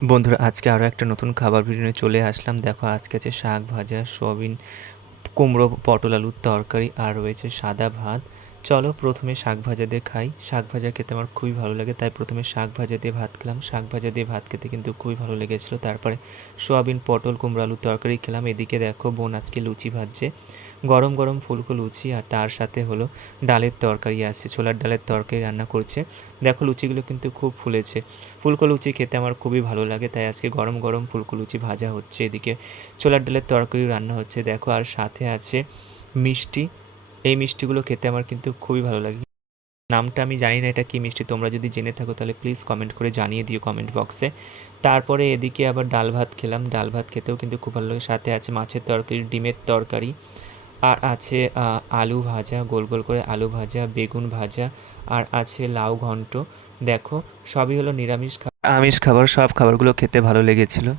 বন্ধুরা আজকে আরও একটা নতুন খাবার ভিডিও নিয়ে চলে আসলাম। দেখো আজকে আছে শাক ভাজা, সয়াবিন, কুমড়ো, পটল আলুর তরকারি আর রয়েছে সাদা ভাত। চলো প্রথমে শাক ভাজা দিয়ে খাই। শাক ভাজা খেতে আমার খুবই ভালো লাগে, তাই প্রথমে শাক ভাজা দিয়ে ভাত খেলাম। শাক ভাজা দিয়ে ভাত খেতে কিন্তু খুবই ভালো লেগেছিলো। তারপরে সয়াবিন, পটল, কুমড়ো আলুর তরকারি খেলাম। এদিকে দেখো বোন আজকে লুচি ভাজছে, গরম গরম ফুলকো লুচি, আর তার সাথে হলো ডালের তরকারি আছে, ছোলার ডালের তরকারি রান্না করছে। দেখো লুচিগুলো কিন্তু খুব ফুলেছে। ফুলকো লুচি খেতে আমার খুবই ভালো লাগে, তাই আজকে গরম গরম ফুলকো লুচি ভাজা হচ্ছে, এদিকে ছোলার ডালের তরকারি রান্না হচ্ছে। দেখো আর সাথে আছে মিষ্টি। এই মিষ্টিগুলো খেতে আমার কিন্তু খুবই ভালো লাগে। নামটা আমি জানি না এটা কী মিষ্টি, তোমরা যদি জেনে থাকো তাহলে প্লিজ কমেন্ট করে জানিয়ে দিও কমেন্ট বক্সে। তারপরে এদিকে আবার ডাল ভাত খেলাম। ডাল ভাত খেতেও কিন্তু খুব ভালো লাগে। সাথে আছে মাছের তরকারি, ডিমের তরকারি, আর আছে আলু ভাজা, গোল গোল করে আলু ভাজা, বেগুন ভাজা, আর আছে লাউ ঘন্ট। দেখো সবই হলো নিরামিষ খাবার। আমিষ খাবার, সব খাবারগুলো খেতে ভালো লেগেছিলো।